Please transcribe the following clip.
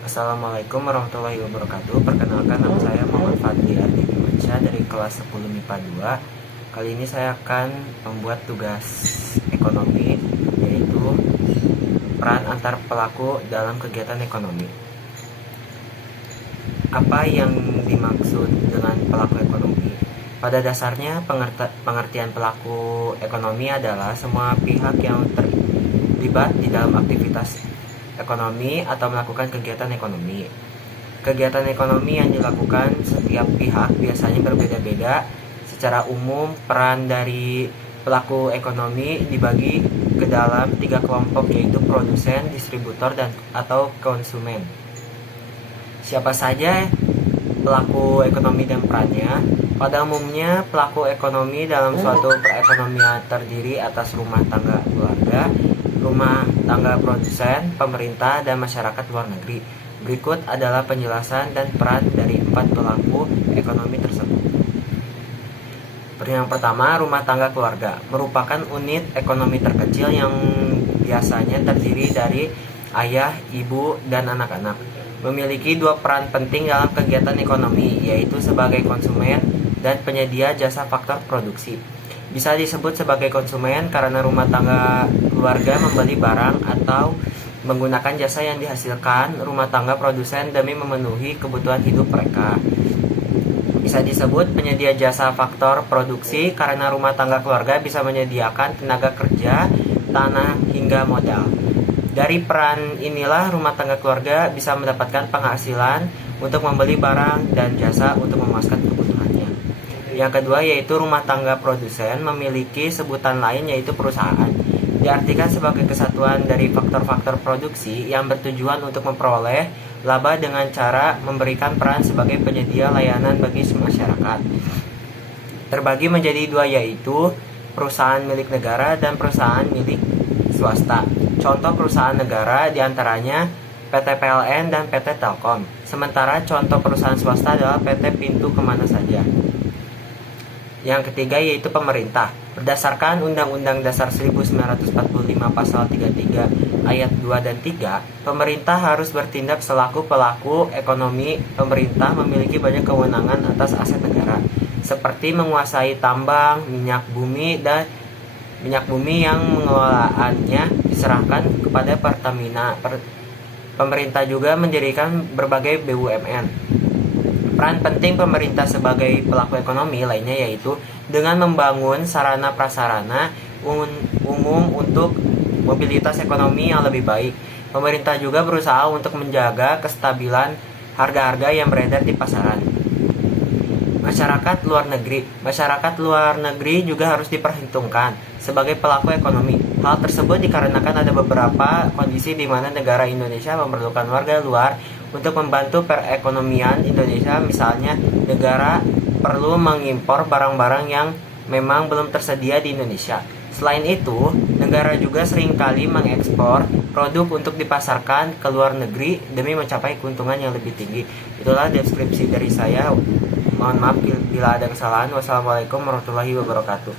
Assalamualaikum warahmatullahi wabarakatuh. Perkenalkan, nama saya Muhammad Fadli Ardi Dimansyah dari kelas 10 MIPA 2. Kali ini saya akan membuat tugas ekonomi, yaitu peran antar pelaku dalam kegiatan ekonomi. Apa yang dimaksud dengan pelaku ekonomi? Pada dasarnya, pengertian pelaku ekonomi adalah semua pihak yang terlibat di dalam aktivitas ekonomi atau melakukan kegiatan ekonomi. Kegiatan ekonomi yang dilakukan setiap pihak biasanya berbeda-beda. Secara umum, peran dari pelaku ekonomi dibagi ke dalam 3 kelompok, yaitu produsen, distributor, dan atau konsumen. Siapa saja pelaku ekonomi dan perannya? Pada umumnya, pelaku ekonomi dalam suatu perekonomian terdiri atas rumah tangga keluarga, rumah tangga produsen, pemerintah, dan masyarakat luar negeri. Berikut adalah penjelasan dan peran dari 4 pelaku ekonomi tersebut. Yang pertama, rumah tangga keluarga merupakan unit ekonomi terkecil yang biasanya terdiri dari ayah, ibu, dan anak-anak. Memiliki 2 peran penting dalam kegiatan ekonomi, yaitu sebagai konsumen dan penyedia jasa faktor produksi. Bisa disebut sebagai konsumen karena rumah tangga keluarga membeli barang atau menggunakan jasa yang dihasilkan rumah tangga produsen demi memenuhi kebutuhan hidup mereka. Bisa disebut penyedia jasa faktor produksi karena rumah tangga keluarga bisa menyediakan tenaga kerja, tanah, hingga modal. Dari peran inilah rumah tangga keluarga bisa mendapatkan penghasilan untuk membeli barang dan jasa untuk memuaskan kebutuhannya. Yang kedua yaitu rumah tangga produsen memiliki sebutan lain yaitu perusahaan. Diartikan sebagai kesatuan dari faktor-faktor produksi yang bertujuan untuk memperoleh laba dengan cara memberikan peran sebagai penyedia layanan bagi masyarakat. Terbagi menjadi 2 yaitu perusahaan milik negara dan perusahaan milik swasta. Contoh perusahaan negara diantaranya PT PLN dan PT Telkom. Sementara contoh perusahaan swasta adalah PT Pintu Kemana Saja. Yang ketiga yaitu pemerintah. Berdasarkan Undang-Undang Dasar 1945 Pasal 33 Ayat 2 dan 3, pemerintah harus bertindak selaku pelaku ekonomi. Pemerintah memiliki banyak kewenangan atas aset negara, seperti menguasai tambang, minyak bumi yang mengelolaannya diserahkan kepada Pertamina. Pemerintah juga mendirikan berbagai BUMN. Peran penting pemerintah sebagai pelaku ekonomi lainnya yaitu dengan membangun sarana prasarana umum untuk mobilitas ekonomi yang lebih baik. Pemerintah juga berusaha untuk menjaga kestabilan harga-harga yang beredar di pasaran. Masyarakat luar negeri juga harus diperhitungkan sebagai pelaku ekonomi. Hal tersebut dikarenakan ada beberapa kondisi di mana negara Indonesia memerlukan warga luar untuk membantu perekonomian Indonesia. Misalnya, negara perlu mengimpor barang-barang yang memang belum tersedia di Indonesia. Selain itu, negara juga seringkali mengekspor produk untuk dipasarkan ke luar negeri demi mencapai keuntungan yang lebih tinggi. Itulah deskripsi dari saya. Mohon maaf bila ada kesalahan. Wassalamualaikum warahmatullahi wabarakatuh.